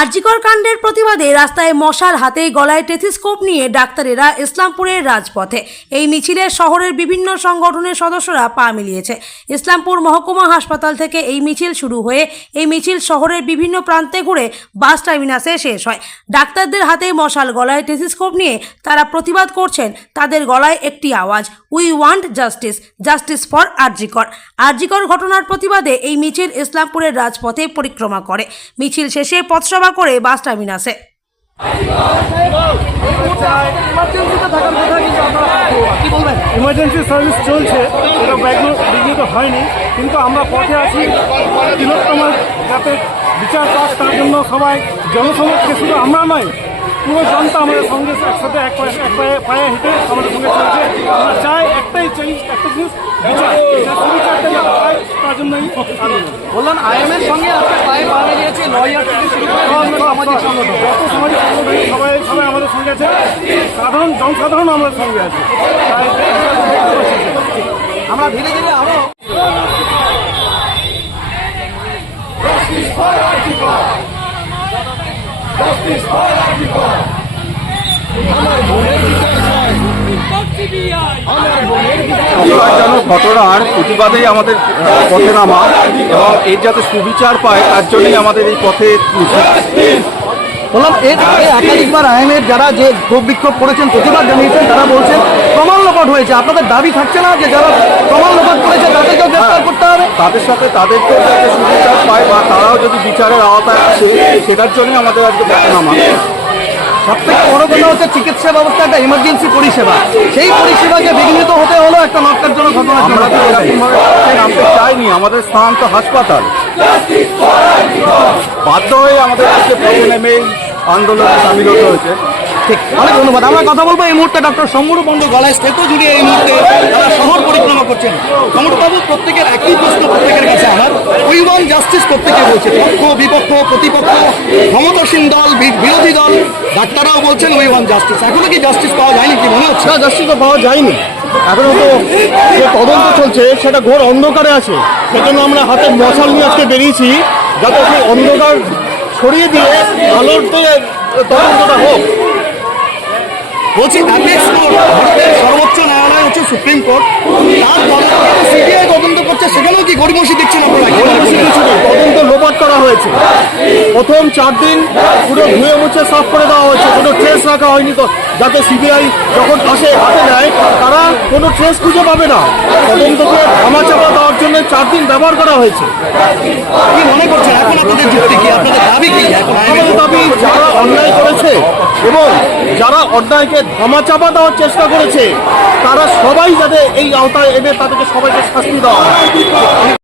আরজিকর কাণ্ডের প্রতিবাদে রাস্তায় মশাল হাতে গলায় টেথিস্কোপ নিয়ে ডাক্তারেরা ইসলামপুরের রাজপথে। এই মিছিলে শহরের বিভিন্ন সংগঠনের সদস্যরা পা মিলিয়েছে। ইসলামপুর মহকুমা হাসপাতাল থেকে এই মিছিল শুরু হয়ে এই মিছিল শহরের বিভিন্ন প্রান্তে ঘুরে বাস টার্মিনাসে শেষ হয়। ডাক্তারদের হাতে মশাল, গলায় টেথিস্কোপ নিয়ে তারা প্রতিবাদ করছেন। তাদের গলায় একটি আওয়াজ, we want justice, justice for RG Kar. RG Kar ঘটনার প্রতিবাদে এই মিছিল ইসলামপুরের রাজপথে পরিক্রমা করে। মিছিল শেষে পথসভা করে বাস টার্মিনাসে। ইমার্জেন্সি সার্ভিস চলছে, এটা বিঘ্নিত হয়নি, কিন্তু আমরা পথে আছি তিলোত্তমার যাতে বিচার পাক, তার জন্য সবাই জনসমক্ষে, শুধু আমরা নয়, পুরো জনতা আমাদের সঙ্গে একসাথে এক পায়ে হেঁটে আমাদের সঙ্গে চলছে। আমরা চাই একটাই জিনিস, একটা জিনিস তার জন্যই বললাম আইএমের সঙ্গে আপনার পায়ে পা লেগেছে, লয়ার থেকে শুরু করে সামাজিক সংগঠন, যত সামাজিক সংগঠন সবাই আমাদের সঙ্গে আছে, জনসাধারণ আমাদের সঙ্গে আছে। আমরা ধীরে ধীরে আরো ঘটনার প্রতিবাদেই আমাদের পথে নামা এবং এর যাতে সুবিচার পায় তার জন্যই আমাদের এই পথে। বললাম এর আগে একাধিকবার আইএমের যারা যে ক্ষোভ বিক্ষোভ করেছেন, প্রতিবাদ জানিয়েছেন, তারা বলছেন প্রমাণ লোপাট হয়েছে। আপনাদের দাবি থাকছে না যে যারা প্রমাণ লোপাট করেছে তাদেরকেও গ্রেফতার করতে হবে? তাদের সাথে তাদেরকেও যাতে সুবিচার পায় বা তারাও যদি বিচারের আওতায় আসে, সেটার জন্যই আমাদের আজকে পথে নামা। সবথেকে বড় কথা হচ্ছে চিকিৎসা ব্যবস্থা একটা ইমার্জেন্সি পরিষেবা, সেই পরিষেবাকে বিঘ্নিত হতে হলো একটা নটকারজনক ঘটনা। আমরা তো এরকমভাবে নামতে চাইনি, আমাদের স্থান তো হাসপাতাল। বাধ্য হয়ে আমাদের আজকে পথে নেমে আন্দোলনে সামিল হতে হয়েছে। ঠিক, অনেক ধন্যবাদ। আমরা কথা বলবো এই মুহূর্তে ডক্টর শম্ভুর বন্দ্যোপাধ্যায় গলায় স্টেটো জুড়িয়ে এই মুহূর্তে তারা শহর পরিক্রমা করছেন। শম্ভুবাবু, প্রত্যেকের একই প্রশ্ন প্রত্যেকের কাছে আমার, উই ওয়ান্ট জাস্টিস প্রত্যেকে বলছে, পক্ষ বিপক্ষ প্রতিপক্ষ, ক্ষমতাসীন দল বিরোধী দল, ডাক্তাররাও বলছেন উই ওয়ান্ট জাস্টিস। এখনো কি জাস্টিস পাওয়া যায়নি কি মনে হচ্ছে? না, জাস্টিস তো পাওয়া যায়নি, এখনো তো যে তদন্ত চলছে সেটা ঘোর অন্ধকারে আছে। সেজন্য আমরা হাতে মশাল নিয়ে আজকে বেরিয়েছি, যাতে সেই অন্ধকার সরিয়ে দিয়ে আলোর তদন্তটা হোক। বলছি অ্যাপেক্স কোর্ট, ভারতের সর্বোচ্চ ন্যায়ালয় হচ্ছে সুপ্রিম কোর্ট, তার তদন্ত সিবিআই তদন্ত করছে, সেখানেও কি গড়িমসি দিচ্ছেন আপনারা? তদন্ত লোপাট করা হয়েছে। প্রথম 4 দিন পুরো ধুয়ে মুছে সাফ করে দেওয়া হয়েছে, কোনো ট্রেস রাখা হয়নি, তো যাতে সিবিআই যখন আসে হাতে নেয় তারা কোনো ট্রেস খুঁজে পাবে না। তদন্তকে ধামাচাপা দেওয়ার জন্য 4 দিন ব্যবহার করা হয়েছে। কি মনে করছেন এখন আপনাদের যুক্তি কি, আপনাদের দাবি কি? আমাদের দাবি, যারা অন্যায় করেছে এবং যারা অন্যায়কে ধামাচাপা দেওয়ার চেষ্টা করেছে, তারা সবাই যাতে এই আওতায় এনে তাদেরকে সবাইকে শাস্তি দেওয়া হয়।